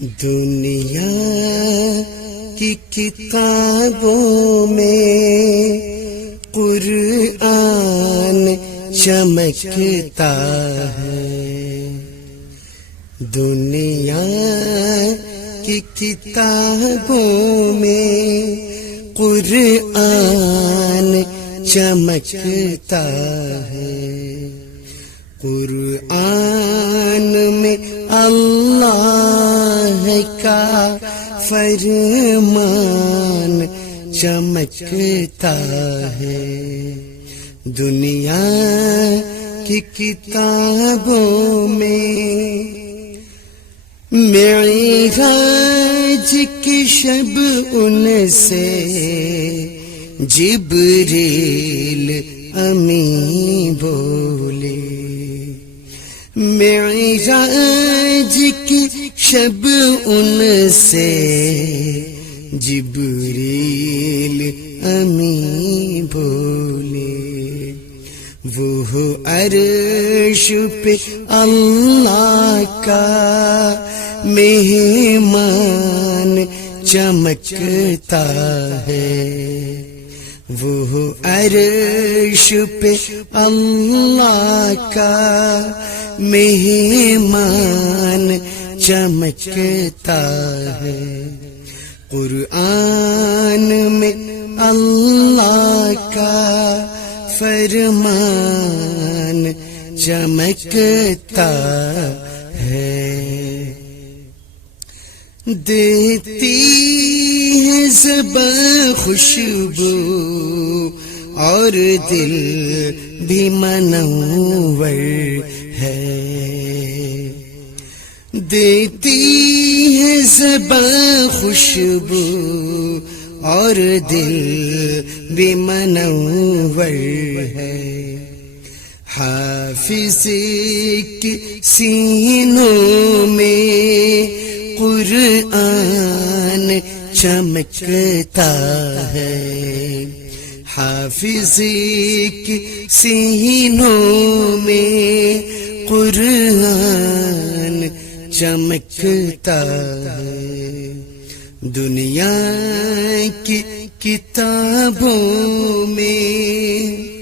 دنیا کی کتابوں میں قرآن چمکتا ہے، دنیا کی کتابوں میں قرآن چمکتا ہے، قرآن میں اللہ کا فرمان چمکتا ہے، دنیا کی کتابوں میں معراج کی شب ان سے جبریل امین بولے، معراج کی شب ان سے جبریل امین بولے، وہ عرش پہ اللہ کا مہمان چمکتا ہے، وہ عرش پہ اللہ کا مہمان چمکتا ہے، قرآن میں اللہ کا فرمان چمکتا ہے، دیتی ہے زباں خوشبو اور دل بھی منور ہے، دیتی ہے زباں خوشبو اور دل بھی منور ہے، حافظ کی سینوں میں قرآن چمکتا ہے، حافظ کی سینوں میں قرآن چمکتا ہے، دنیا کی کتابوں میں